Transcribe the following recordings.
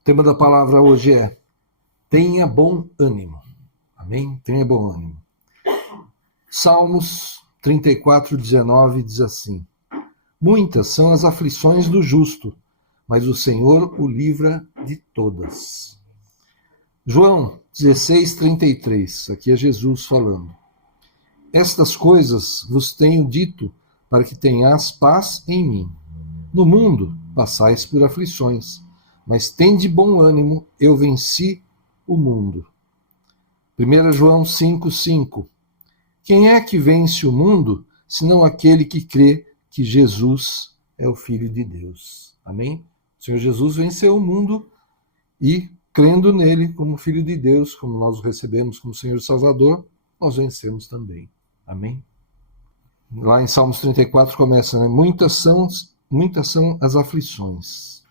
O tema da palavra hoje é: tenha bom ânimo. Amém? Tenha bom ânimo. Salmos 34:19 diz assim: muitas são as aflições do justo, mas o Senhor o livra de todas. João 16:33, aqui é Jesus falando: estas coisas vos tenho dito para que tenhais paz em mim. No mundo passais por aflições, mas tende bom ânimo, eu venci o mundo. 1 João 5:5. Quem é que vence o mundo, senão aquele que crê que Jesus é o Filho de Deus? Amém? O Senhor Jesus venceu o mundo e, crendo nele como Filho de Deus, como nós o recebemos como Senhor e Salvador, nós vencemos também. Amém? Lá em Salmos 34 começa, né? Muitas são as aflições,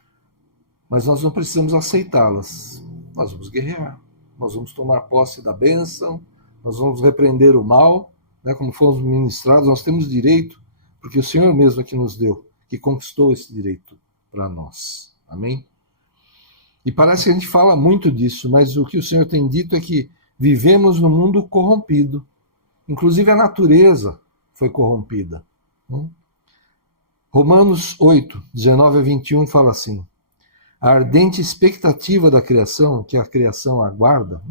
mas nós não precisamos aceitá-las. Nós vamos guerrear, nós vamos tomar posse da bênção, nós vamos repreender o mal, né? Como fomos ministrados, nós temos direito, porque o Senhor mesmo é que nos deu, que conquistou esse direito para nós. Amém? E parece que a gente fala muito disso, mas o que o Senhor tem dito é que vivemos num mundo corrompido. Inclusive a natureza foi corrompida. Romanos 8:19-21 fala assim: a ardente expectativa da criação, que a criação aguarda,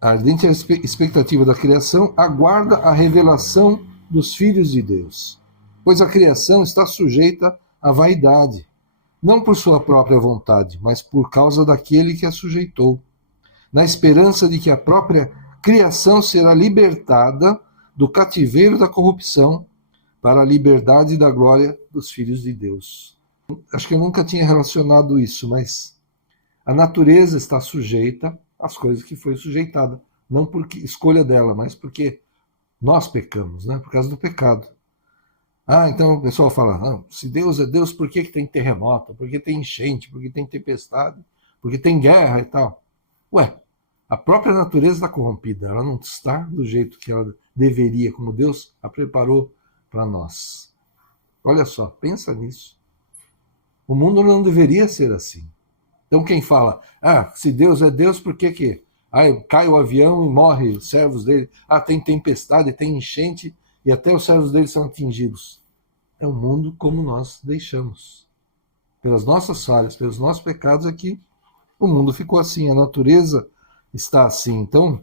a ardente expectativa da criação aguarda a revelação dos filhos de Deus, pois a criação está sujeita à vaidade, não por sua própria vontade, mas por causa daquele que a sujeitou, na esperança de que a própria criação será libertada do cativeiro da corrupção para a liberdade da glória dos filhos de Deus. Acho que eu nunca tinha relacionado isso, mas a natureza está sujeita às coisas que foi sujeitada, não por escolha dela, mas porque nós pecamos, né? Por causa do pecado. Então o pessoal fala, se Deus é Deus, por que tem terremoto? Por que tem enchente? Por que tem tempestade? Por que tem guerra e tal? Ué, a própria natureza está corrompida, ela não está do jeito que ela deveria, como Deus a preparou para nós. Olha só, pensa nisso. O mundo não deveria ser assim. Então quem fala, se Deus é Deus, por que cai o avião e morre os servos dele? Tem tempestade, tem enchente e até os servos dele são atingidos. É o mundo como nós deixamos. Pelas nossas falhas, pelos nossos pecados aqui, o mundo ficou assim, a natureza está assim. Então,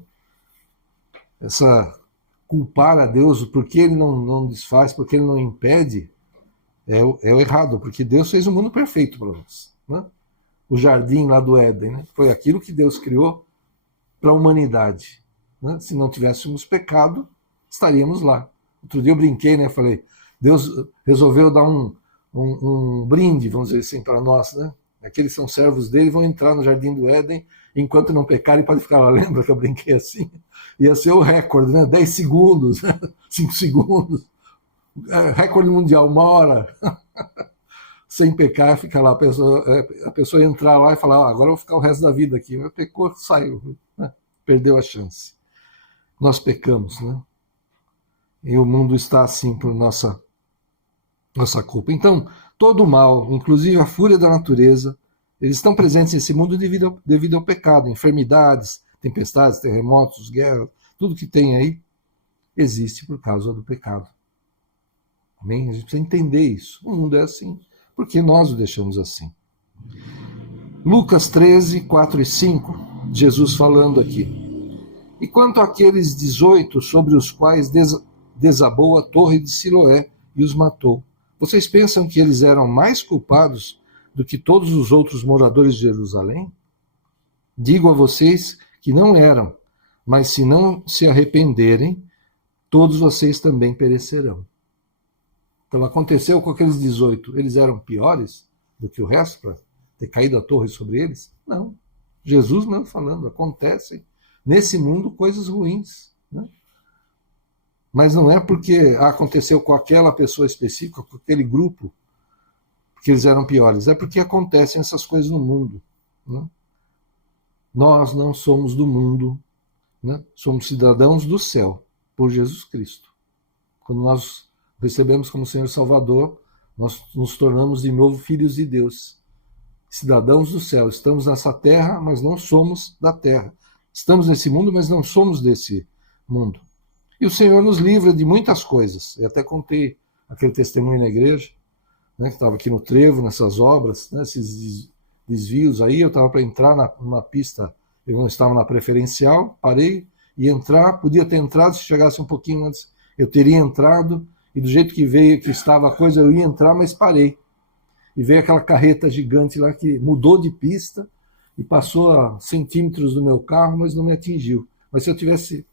culpar a Deus porque ele não desfaz, porque ele não impede, é o errado, porque Deus fez um mundo perfeito para nós, né? O jardim lá do Éden, né? Foi aquilo que Deus criou para a humanidade, né? Se não tivéssemos pecado, estaríamos lá. Outro dia eu brinquei, né? Falei, Deus resolveu dar um brinde, vamos dizer assim, para nós, né? Aqueles são servos dele, vão entrar no jardim do Éden, enquanto não pecarem, pode ficar lá. Lembra que eu brinquei assim? Ia ser o recorde, né? 10 segundos, 5 segundos, recorde mundial, 1 hora, sem pecar, fica lá, a pessoa entrar lá e falar, agora eu vou ficar o resto da vida aqui. Mas pecou, saiu, né? Perdeu a chance. Nós pecamos, né? E o mundo está assim por nossa culpa. Então, todo o mal, inclusive a fúria da natureza, eles estão presentes nesse mundo devido ao pecado. Enfermidades, tempestades, terremotos, guerras, tudo que tem aí existe por causa do pecado. Amém? A gente precisa entender isso. O mundo é assim, porque nós o deixamos assim. Lucas 13:4-5, Jesus falando aqui. E quanto àqueles 18 sobre os quais desabou a torre de Siloé e os matou, vocês pensam que eles eram mais culpados do que todos os outros moradores de Jerusalém? Digo a vocês que não eram, mas se não se arrependerem, todos vocês também perecerão. Então aconteceu com aqueles 18, eles eram piores do que o resto para ter caído a torre sobre eles? Não. Jesus mesmo falando, acontecem nesse mundo coisas ruins, né? Mas não é porque aconteceu com aquela pessoa específica, com aquele grupo, que eles eram piores. É porque acontecem essas coisas no mundo, né? Nós não somos do mundo, né? Somos cidadãos do céu, por Jesus Cristo. Quando nós recebemos como Senhor Salvador, nós nos tornamos de novo filhos de Deus. cidadãos do céu. Estamos nessa terra, mas não somos da terra. Estamos nesse mundo, mas não somos desse mundo. E o Senhor nos livra de muitas coisas. Eu até contei aquele testemunho na igreja, né, que estava aqui no trevo, nessas obras, né, esses desvios aí. Eu estava para entrar numa pista, eu não estava na preferencial, parei, ia entrar, podia ter entrado, se chegasse um pouquinho antes, eu teria entrado, e do jeito que veio, que estava a coisa, eu ia entrar, mas parei. E veio aquela carreta gigante lá que mudou de pista e passou a centímetros do meu carro, mas não me atingiu. Mas se eu tivesse,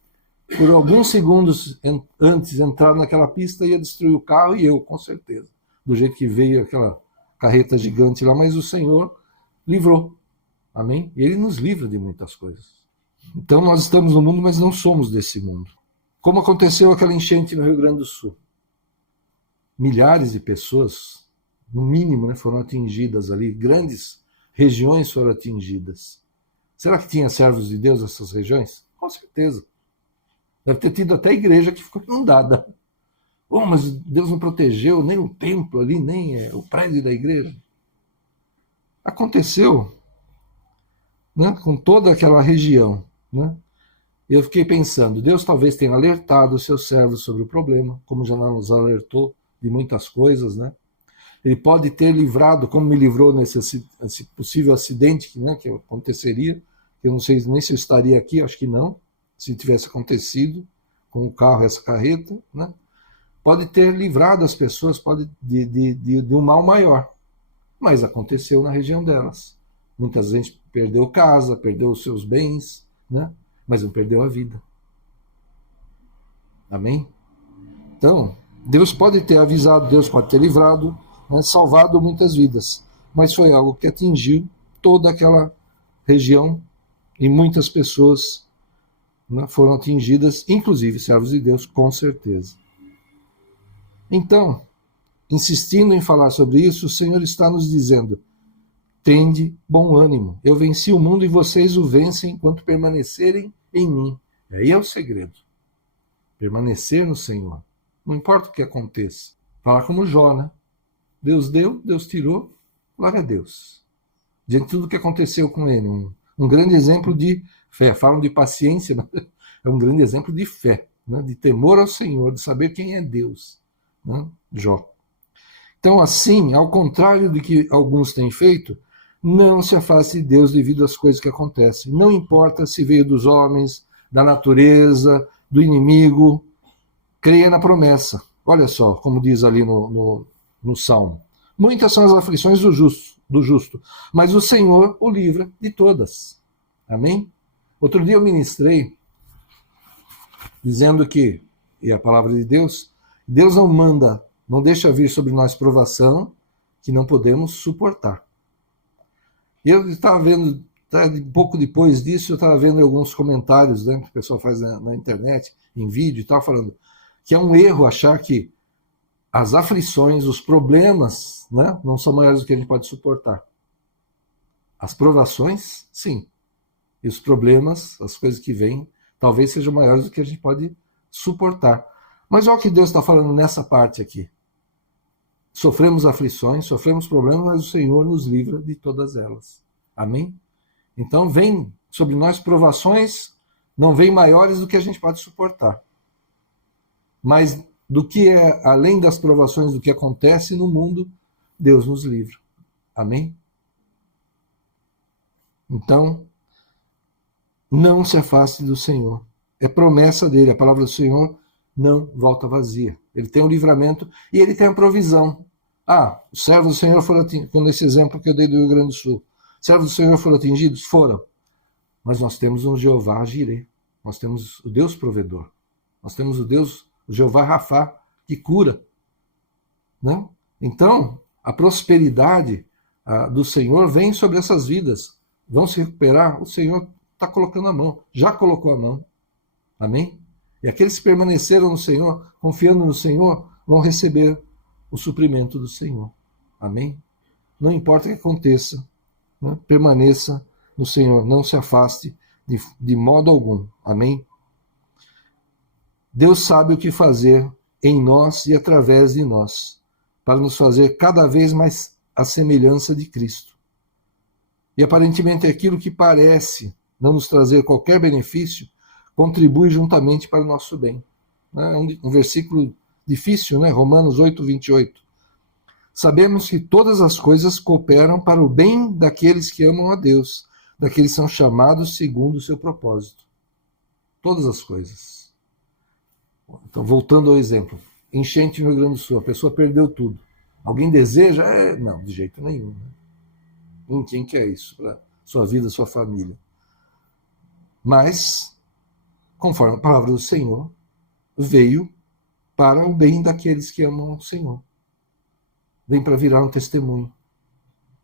por alguns segundos antes, entrado naquela pista, ia destruir o carro e eu, com certeza. Do jeito que veio aquela carreta gigante lá, mas o Senhor livrou. Amém? E Ele nos livra de muitas coisas. Então nós estamos no mundo, mas não somos desse mundo. Como aconteceu aquela enchente no Rio Grande do Sul. Milhares de pessoas, no mínimo, né, foram atingidas ali, grandes regiões foram atingidas. Será que tinha servos de Deus nessas regiões? Com certeza. Deve ter tido até igreja que ficou inundada. Oh, mas Deus não protegeu nem o templo ali, nem o prédio da igreja. Aconteceu, né, com toda aquela região. Né? Eu fiquei pensando, Deus talvez tenha alertado os seus servos sobre o problema, como já nos alertou de muitas coisas, né? Ele pode ter livrado, como me livrou nesse possível acidente, né, que aconteceria. Eu não sei nem se eu estaria aqui, acho que não, se tivesse acontecido com o carro, essa carreta. Né? Pode ter livrado as pessoas de um mal maior, mas aconteceu na região delas. Muita gente perdeu casa, perdeu os seus bens, né? Mas não perdeu a vida. Amém? Então, Deus pode ter avisado, Deus pode ter livrado, né, salvado muitas vidas, mas foi algo que atingiu toda aquela região e muitas pessoas, né, foram atingidas, inclusive servos de Deus, com certeza. Então, insistindo em falar sobre isso, o Senhor está nos dizendo: tende bom ânimo, eu venci o mundo e vocês o vencem enquanto permanecerem em mim. E aí é o segredo, permanecer no Senhor, não importa o que aconteça. Falar como Jó, né? Deus deu, Deus tirou, glória a Deus. Diante de tudo que aconteceu com ele, um grande exemplo de fé. Falam de paciência, mas é um grande exemplo de fé, né? De temor ao Senhor, de saber quem é Deus, né? Jó. Então, assim, ao contrário do que alguns têm feito, não se afaste de Deus devido às coisas que acontecem. Não importa se veio dos homens, da natureza, do inimigo, creia na promessa. Olha só, como diz ali no Salmo. Muitas são as aflições do justo, mas o Senhor o livra de todas. Amém? Outro dia eu ministrei dizendo que, e a palavra de Deus, Deus não manda, não deixa vir sobre nós provação que não podemos suportar. E eu estava vendo, um pouco depois disso, eu estava vendo alguns comentários, né, que o pessoal faz na internet, em vídeo e tal, falando que é um erro achar que as aflições, os problemas, né, não são maiores do que a gente pode suportar. As provações, sim. E os problemas, as coisas que vêm, talvez sejam maiores do que a gente pode suportar. Mas olha o que Deus está falando nessa parte aqui. Sofremos aflições, sofremos problemas, mas o Senhor nos livra de todas elas. Amém? Então vem sobre nós provações, não vem maiores do que a gente pode suportar. Mas do que é além das provações, do que acontece no mundo, Deus nos livra. Amém? Então, não se afaste do Senhor. É promessa dele, a palavra do Senhor não volta vazia. Ele tem um livramento e ele tem a provisão. Os servos do Senhor foram atingidos, como nesse exemplo que eu dei do Rio Grande do Sul. Os servos do Senhor foram atingidos? Foram. Mas nós temos um Jeová Jireh. Nós temos o Deus provedor. Nós temos o Deus, o Jeová Rafá, que cura. Né? Então, a prosperidade do Senhor vem sobre essas vidas. Vão se recuperar? O Senhor está colocando a mão. Já colocou a mão. Amém? E aqueles que permaneceram no Senhor, confiando no Senhor, vão receber o suprimento do Senhor. Amém? Não importa o que aconteça, né? Permaneça no Senhor, não se afaste de modo algum. Amém? Deus sabe o que fazer em nós e através de nós, para nos fazer cada vez mais a semelhança de Cristo. E aparentemente aquilo que parece não nos trazer qualquer benefício contribui juntamente para o nosso bem. É um versículo difícil, né? Romanos 8, 28. Sabemos que todas as coisas cooperam para o bem daqueles que amam a Deus, daqueles que são chamados segundo o seu propósito. Todas as coisas. Então, voltando ao exemplo, enchente no Rio Grande do Sul, a pessoa perdeu tudo. Alguém deseja? Não, de jeito nenhum. Quem quer isso para sua vida, sua família? Mas, conforme a palavra do Senhor, veio para o bem daqueles que amam o Senhor. Vem para virar um testemunho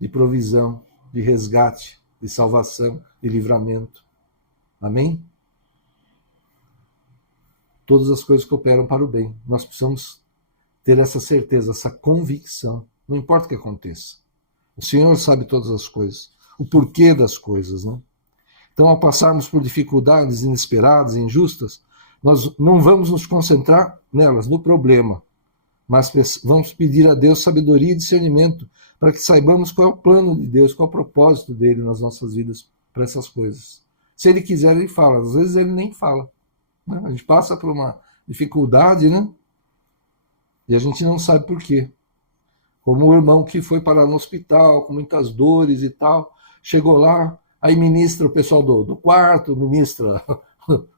de provisão, de resgate, de salvação, de livramento. Amém? Todas as coisas cooperam para o bem. Nós precisamos ter essa certeza, essa convicção. Não importa o que aconteça. O Senhor sabe todas as coisas. O porquê das coisas, né? Então, ao passarmos por dificuldades inesperadas e injustas, nós não vamos nos concentrar nelas, no problema, mas vamos pedir a Deus sabedoria e discernimento para que saibamos qual é o plano de Deus, qual é o propósito dele nas nossas vidas para essas coisas. Se ele quiser, ele fala. Às vezes ele nem fala. Né? A gente passa por uma dificuldade, né? E a gente não sabe por quê. Como o irmão que foi parar no hospital com muitas dores e tal, chegou lá, aí ministra o pessoal do quarto, ministra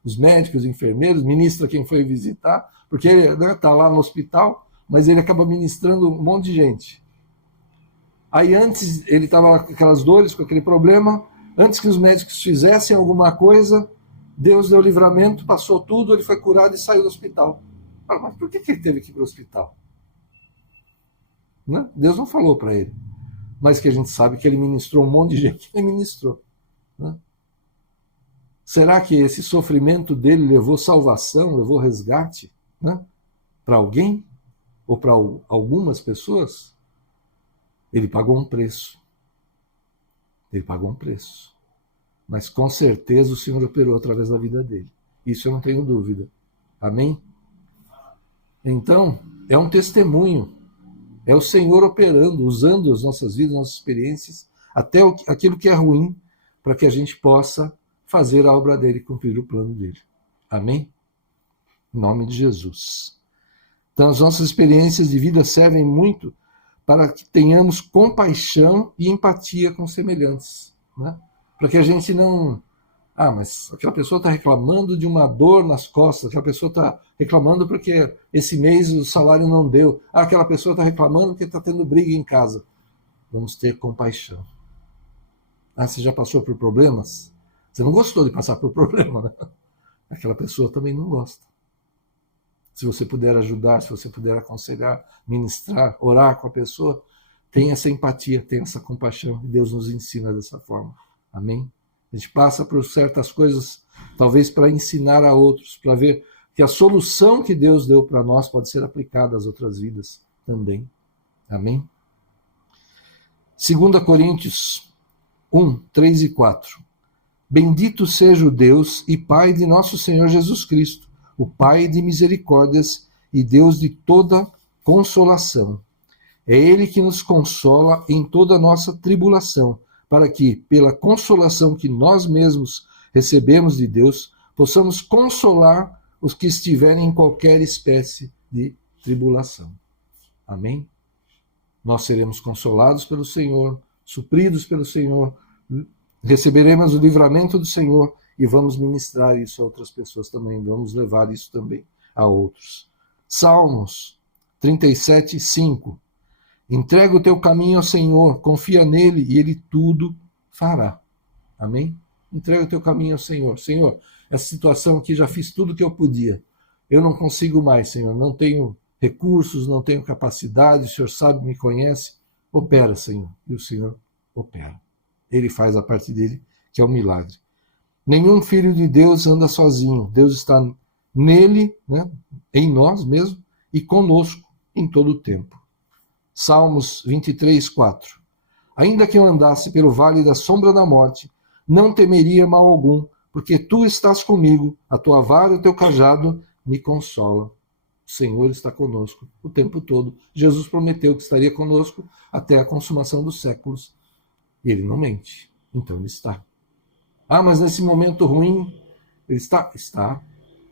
os médicos, os enfermeiros, ministra quem foi visitar, porque ele está lá no hospital, mas ele acaba ministrando um monte de gente. Aí antes, ele estava com aquelas dores, com aquele problema, antes que os médicos fizessem alguma coisa, Deus deu livramento, passou tudo, ele foi curado e saiu do hospital. Mas por que ele teve que ir para o hospital? Né? Deus não falou para ele. Mas que a gente sabe que ele ministrou um monte de gente, ele ministrou. Né? Será que esse sofrimento dele levou salvação, levou resgate, né? Para alguém? Ou para algumas pessoas? Ele pagou um preço. Ele pagou um preço. Mas com certeza o Senhor operou através da vida dele. Isso eu não tenho dúvida. Amém? Então, é um testemunho. É o Senhor operando, usando as nossas vidas, nossas experiências, até aquilo que é ruim, para que a gente possa fazer a obra dele, cumprir o plano dele. Amém? Em nome de Jesus. Então, as nossas experiências de vida servem muito para que tenhamos compaixão e empatia com os semelhantes. Né? Para que a gente não... mas aquela pessoa está reclamando de uma dor nas costas, aquela pessoa está reclamando porque esse mês o salário não deu, aquela pessoa está reclamando porque está tendo briga em casa. Vamos ter compaixão. Você já passou por problemas? Você não gostou de passar por problema, né? Aquela pessoa também não gosta. Se você puder ajudar, se você puder aconselhar, ministrar, orar com a pessoa, tenha essa empatia, tenha essa compaixão, e Deus nos ensina dessa forma. Amém? A gente passa por certas coisas, talvez para ensinar a outros, para ver que a solução que Deus deu para nós pode ser aplicada às outras vidas também. Amém? 2 Coríntios 1, 3 e 4. Bendito seja o Deus e Pai de nosso Senhor Jesus Cristo, o Pai de misericórdias e Deus de toda consolação. É Ele que nos consola em toda a nossa tribulação, para que, pela consolação que nós mesmos recebemos de Deus, possamos consolar os que estiverem em qualquer espécie de tribulação. Amém? Nós seremos consolados pelo Senhor, supridos pelo Senhor, receberemos o livramento do Senhor e vamos ministrar isso a outras pessoas também, vamos levar isso também a outros. Salmos 37, 5. Entrega o teu caminho ao Senhor, confia nele e ele tudo fará. Amém? Entrega o teu caminho ao Senhor. Senhor, essa situação aqui já fiz tudo o que eu podia. Eu não consigo mais, Senhor. Não tenho recursos, não tenho capacidade. O Senhor sabe, me conhece. Opera, Senhor. E o Senhor opera. Ele faz a parte dele, que é o milagre. Nenhum filho de Deus anda sozinho. Deus está nele, né, em nós mesmo, e conosco em todo o tempo. Salmos 23, 4. Ainda que eu andasse pelo vale da sombra da morte, não temeria mal algum, porque tu estás comigo, a tua vara e o teu cajado me consolam. O Senhor está conosco o tempo todo. Jesus prometeu que estaria conosco até a consumação dos séculos. E ele não mente. Então ele está. Ah, mas nesse momento ruim, ele está? Está.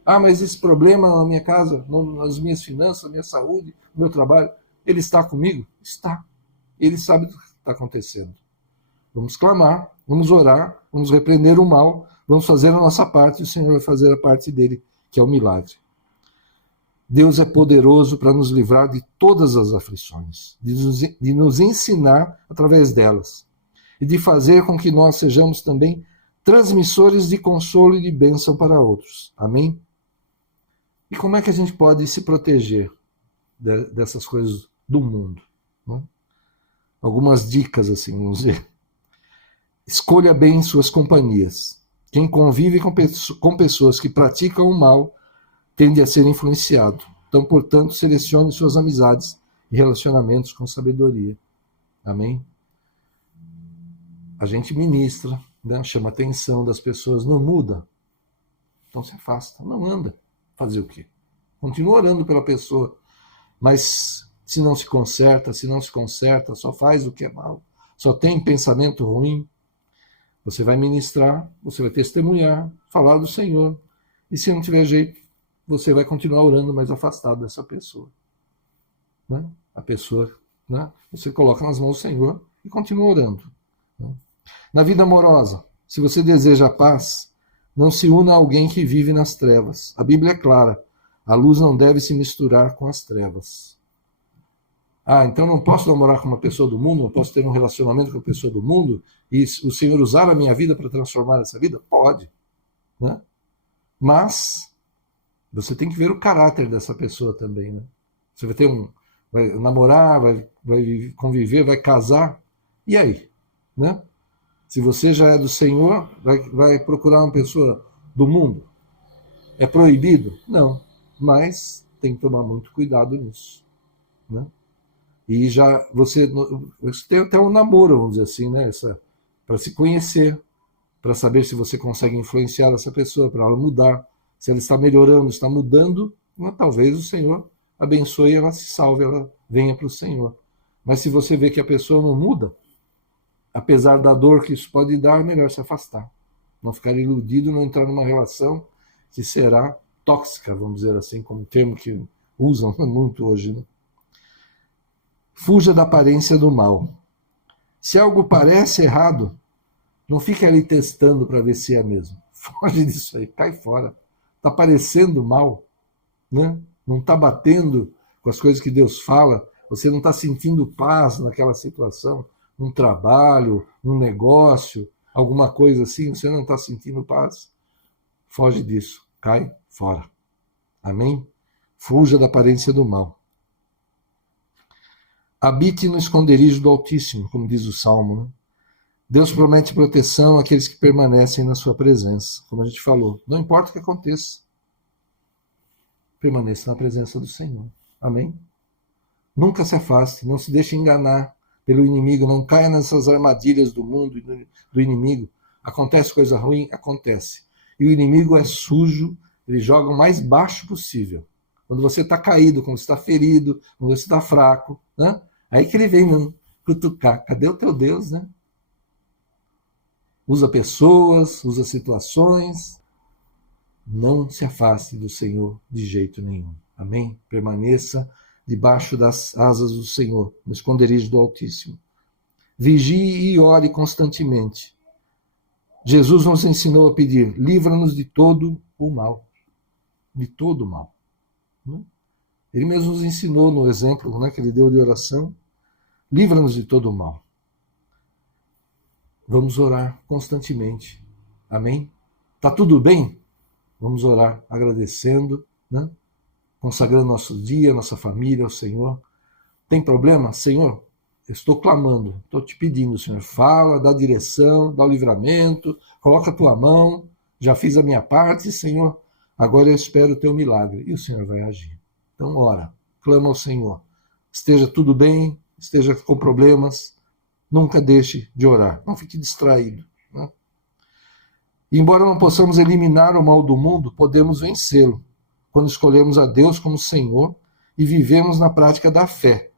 Ah, mas esse problema na minha casa, nas minhas finanças, na minha saúde, no meu trabalho, ele está comigo? Está. Ele sabe do que está acontecendo. Vamos clamar, vamos orar, vamos repreender o mal, vamos fazer a nossa parte e o Senhor vai fazer a parte dele, que é o milagre. Deus é poderoso para nos livrar de todas as aflições, de nos ensinar através delas e de fazer com que nós sejamos também transmissores de consolo e de bênção para outros. Amém? E como é que a gente pode se proteger dessas coisas do mundo? Né? Algumas dicas, assim, vamos dizer. Escolha bem suas companhias. Quem convive com pessoas que praticam o mal tende a ser influenciado. Então, portanto, selecione suas amizades e relacionamentos com sabedoria. Amém? A gente ministra, né? Chama a atenção das pessoas, não muda. Então se afasta, não anda. Fazer o quê? Continua orando pela pessoa, mas se não se conserta, só faz o que é mal, só tem pensamento ruim, você vai ministrar, você vai testemunhar, falar do Senhor, e se não tiver jeito, você vai continuar orando, mas afastado dessa pessoa. Né? A pessoa, né? Você coloca nas mãos do Senhor e continua orando. Né? Na vida amorosa, se você deseja paz, não se una a alguém que vive nas trevas. A Bíblia é clara, a luz não deve se misturar com as trevas. Ah, então não posso namorar com uma pessoa do mundo, não posso ter um relacionamento com uma pessoa do mundo e o Senhor usar a minha vida para transformar essa vida? Pode. Né? Mas você tem que ver o caráter dessa pessoa também, né? Você vai namorar, vai conviver, vai casar, e aí? Né? Se você já é do Senhor, vai procurar uma pessoa do mundo? É proibido? Não, mas tem que tomar muito cuidado nisso, né? E já você tem até um namoro, vamos dizer assim, né? Para se conhecer, para saber se você consegue influenciar essa pessoa, para ela mudar. Se ela está melhorando, está mudando, talvez o Senhor abençoe e ela se salve, ela venha para o Senhor. Mas se você vê que a pessoa não muda, apesar da dor que isso pode dar, é melhor se afastar. Não ficar iludido, não entrar numa relação que será tóxica, vamos dizer assim, como termo que usam muito hoje. Né? Fuja da aparência do mal. Se algo parece errado, não fique ali testando para ver se é mesmo. Foge disso aí, cai fora. Está parecendo mal, né? Não está batendo com as coisas que Deus fala, você não está sentindo paz naquela situação, um trabalho, um negócio, alguma coisa assim, você não está sentindo paz, foge disso, cai fora. Amém? Fuja da aparência do mal. Habite no esconderijo do Altíssimo, como diz o Salmo, né? Deus promete proteção àqueles que permanecem na sua presença, como a gente falou. Não importa o que aconteça, permaneça na presença do Senhor. Amém? Nunca se afaste, não se deixe enganar pelo inimigo, não caia nessas armadilhas do mundo e do inimigo. Acontece coisa ruim? Acontece. E o inimigo é sujo, ele joga o mais baixo possível. Quando você está caído, quando você está ferido, quando você está fraco, né? Aí que ele vem cutucar. Cadê o teu Deus, né? Usa pessoas, usa situações. Não se afaste do Senhor de jeito nenhum. Amém? Permaneça debaixo das asas do Senhor, no esconderijo do Altíssimo. Vigie e ore constantemente. Jesus nos ensinou a pedir, livra-nos de todo o mal. De todo o mal. Ele mesmo nos ensinou no exemplo, né, que ele deu de oração. Livra-nos de todo o mal. Vamos orar constantemente. Amém? Tá tudo bem? Vamos orar agradecendo, né? Consagrando nosso dia, nossa família ao Senhor. Tem problema? Senhor, eu estou clamando, estou te pedindo, Senhor. Fala, dá direção, dá o livramento, coloca a tua mão. Já fiz a minha parte, Senhor. Agora eu espero o teu milagre. E o Senhor vai agir. Então, ora, clama ao Senhor. Esteja tudo bem, esteja com problemas, nunca deixe de orar. Não fique distraído. Né? E embora não possamos eliminar o mal do mundo, podemos vencê-lo quando escolhemos a Deus como Senhor e vivemos na prática da fé.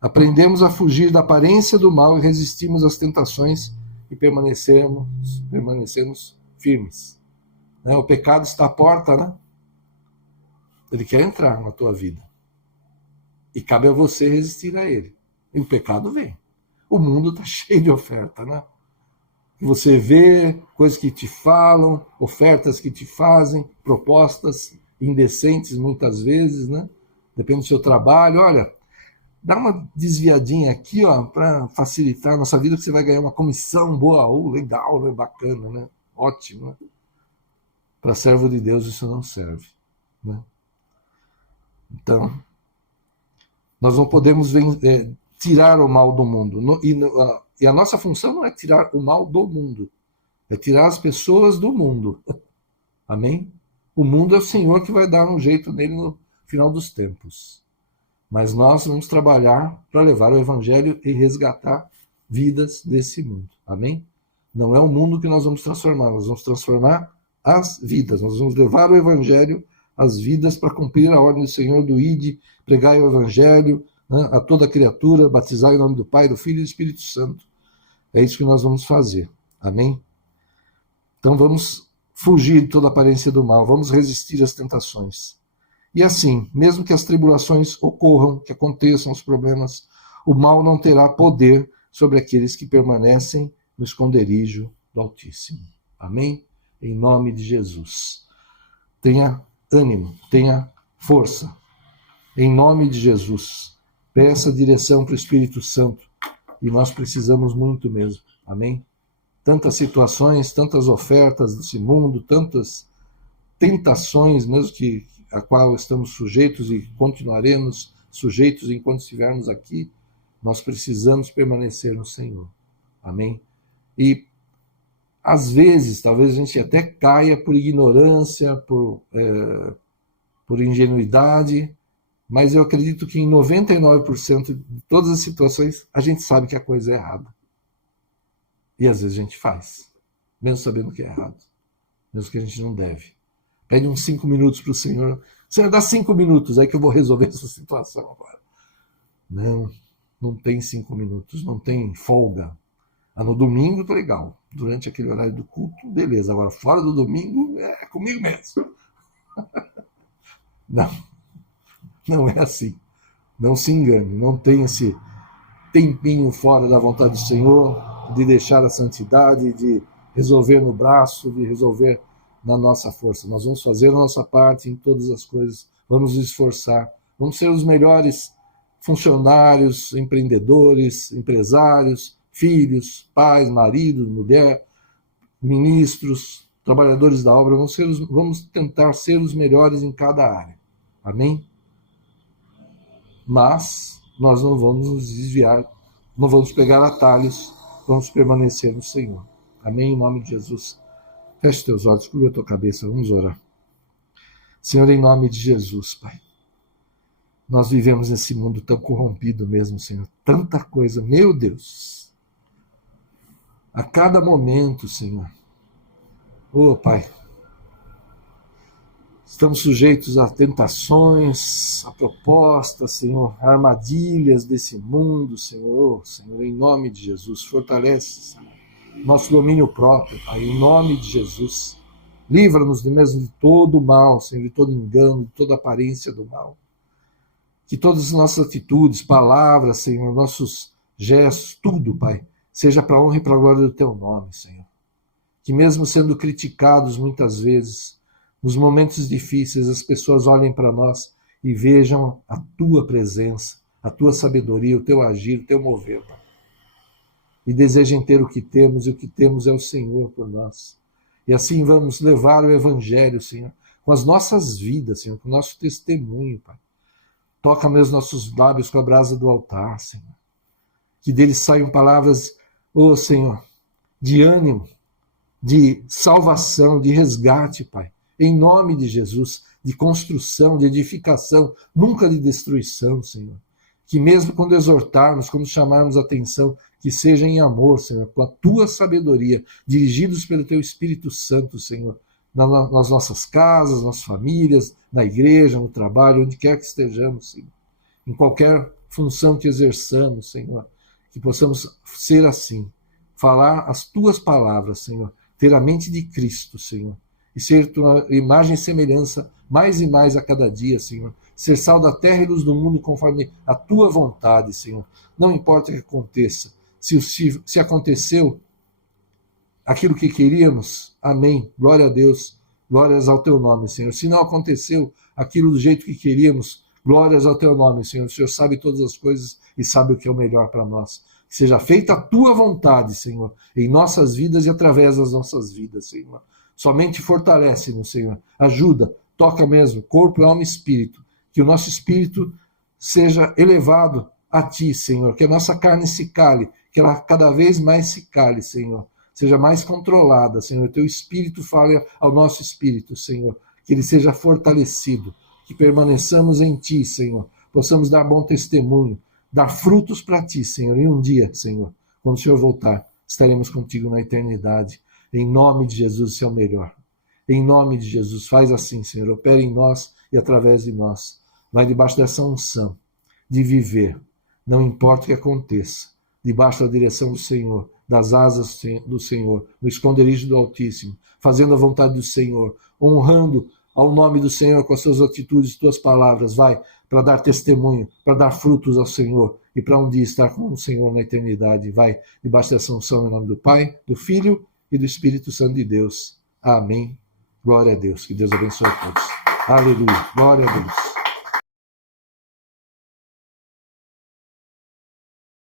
Aprendemos a fugir da aparência do mal e resistimos às tentações e permanecermos firmes. Né? O pecado está à porta, né? Ele quer entrar na tua vida. E cabe a você resistir a ele. E o pecado vem. O mundo está cheio de oferta, né? Você vê coisas que te falam, ofertas que te fazem, propostas indecentes muitas vezes, né? Depende do seu trabalho. Olha, dá uma desviadinha aqui, ó, para facilitar a nossa vida, que você vai ganhar uma comissão boa, legal, né? Bacana, né? Ótimo, né? Para servo de Deus isso não serve, né? Então, nós não podemos tirar o mal do mundo. E a nossa função não é tirar o mal do mundo, é tirar as pessoas do mundo. Amém? O mundo é o Senhor que vai dar um jeito nele no final dos tempos. Mas nós vamos trabalhar para levar o Evangelho e resgatar vidas desse mundo. Amém? Não é o mundo que nós vamos transformar, nós vamos transformar as vidas. Nós vamos levar o Evangelho às vidas para cumprir a ordem do Senhor do Ide, pregar o Evangelho, né, a toda criatura, batizar em nome do Pai, do Filho e do Espírito Santo. É isso que nós vamos fazer. Amém? Então vamos fugir de toda aparência do mal, vamos resistir às tentações. E assim, mesmo que as tribulações ocorram, que aconteçam os problemas, o mal não terá poder sobre aqueles que permanecem no esconderijo do Altíssimo. Amém? Em nome de Jesus. Tenha ânimo, tenha força. Em nome de Jesus. Peça direção para o Espírito Santo. E nós precisamos muito mesmo. Amém? Tantas situações, tantas ofertas desse mundo, tantas tentações mesmo a qual estamos sujeitos e continuaremos sujeitos enquanto estivermos aqui, nós precisamos permanecer no Senhor. Amém? E às vezes, talvez a gente até caia por ignorância, por ingenuidade, mas eu acredito que em 99% de todas as situações a gente sabe que a coisa é errada. E às vezes a gente faz, mesmo sabendo que é errado, mesmo que a gente não deve. Pede uns 5 minutos para o Senhor. Senhor, dá 5 minutos aí que eu vou resolver essa situação agora. Não tem 5 minutos, não tem folga. No domingo, tá legal. Durante aquele horário do culto, beleza. Agora, fora do domingo, é comigo mesmo. Não é assim. Não se engane. Não tem esse tempinho fora da vontade do Senhor, de deixar a santidade, de resolver no braço, de resolver na nossa força. Nós vamos fazer a nossa parte em todas as coisas. Vamos nos esforçar. Vamos ser os melhores funcionários, empreendedores, empresários, filhos, pais, maridos, mulher, ministros, trabalhadores da obra, vamos tentar ser os melhores em cada área. Amém? Mas nós não vamos nos desviar, não vamos pegar atalhos, vamos permanecer no Senhor. Amém? Em nome de Jesus. Feche teus olhos, cubra a tua cabeça, vamos orar. Senhor, em nome de Jesus, Pai. Nós vivemos nesse mundo tão corrompido mesmo, Senhor. Tanta coisa, meu Deus. A cada momento, Senhor. Pai, estamos sujeitos a tentações, a propostas, Senhor, a armadilhas desse mundo, Senhor. Senhor, em nome de Jesus, fortalece, Senhor, nosso domínio próprio, Pai, em nome de Jesus. Livra-nos mesmo de todo o mal, Senhor, de todo engano, de toda aparência do mal. Que todas as nossas atitudes, palavras, Senhor, nossos gestos, tudo, Pai, seja para a honra e para a glória do Teu nome, Senhor. Que mesmo sendo criticados muitas vezes, nos momentos difíceis, as pessoas olhem para nós e vejam a Tua presença, a Tua sabedoria, o Teu agir, o Teu mover, Pai. E desejem ter o que temos, e o que temos é o Senhor por nós. E assim vamos levar o Evangelho, Senhor, com as nossas vidas, Senhor, com o nosso testemunho, Pai. Toca meus nossos lábios com a brasa do altar, Senhor. Que deles saiam palavras, Senhor, de ânimo, de salvação, de resgate, Pai. Em nome de Jesus, de construção, de edificação, nunca de destruição, Senhor. Que mesmo quando exortarmos, quando chamarmos a atenção, que seja em amor, Senhor, com a Tua sabedoria, dirigidos pelo Teu Espírito Santo, Senhor, nas nossas casas, nas famílias, na igreja, no trabalho, onde quer que estejamos, Senhor. Em qualquer função que exerçamos, Senhor, que possamos ser assim, falar as tuas palavras, Senhor, ter a mente de Cristo, Senhor, e ser tua imagem e semelhança mais e mais a cada dia, Senhor, ser sal da terra e luz do mundo conforme a tua vontade, Senhor. Não importa o que aconteça, se aconteceu aquilo que queríamos, amém, glória a Deus, glórias ao teu nome, Senhor. Se não aconteceu aquilo do jeito que queríamos, glórias ao teu nome, Senhor. O Senhor sabe todas as coisas e sabe o que é o melhor para nós. Que seja feita a tua vontade, Senhor, em nossas vidas e através das nossas vidas, Senhor. Somente fortalece-nos, Senhor. Ajuda, toca mesmo, corpo, alma e espírito. Que o nosso espírito seja elevado a ti, Senhor. Que a nossa carne se cale, que ela cada vez mais se cale, Senhor. Seja mais controlada, Senhor. Teu espírito fale ao nosso espírito, Senhor. Que ele seja fortalecido. Que permaneçamos em ti, Senhor. Possamos dar bom testemunho, dar frutos para ti, Senhor. E um dia, Senhor, quando o Senhor voltar, estaremos contigo na eternidade. Em nome de Jesus, isso é o melhor. Em nome de Jesus, faz assim, Senhor. Opera em nós e através de nós. Vai debaixo dessa unção de viver, não importa o que aconteça, debaixo da direção do Senhor, das asas do Senhor, no esconderijo do Altíssimo, fazendo a vontade do Senhor, honrando ao nome do Senhor com as suas atitudes e tuas palavras, vai para dar testemunho, para dar frutos ao Senhor e para um dia estar com o Senhor na eternidade. Vai debaixo dessa unção em nome do Pai, do Filho e do Espírito Santo de Deus. Amém. Glória a Deus. Que Deus abençoe a todos. Aleluia. Glória a Deus.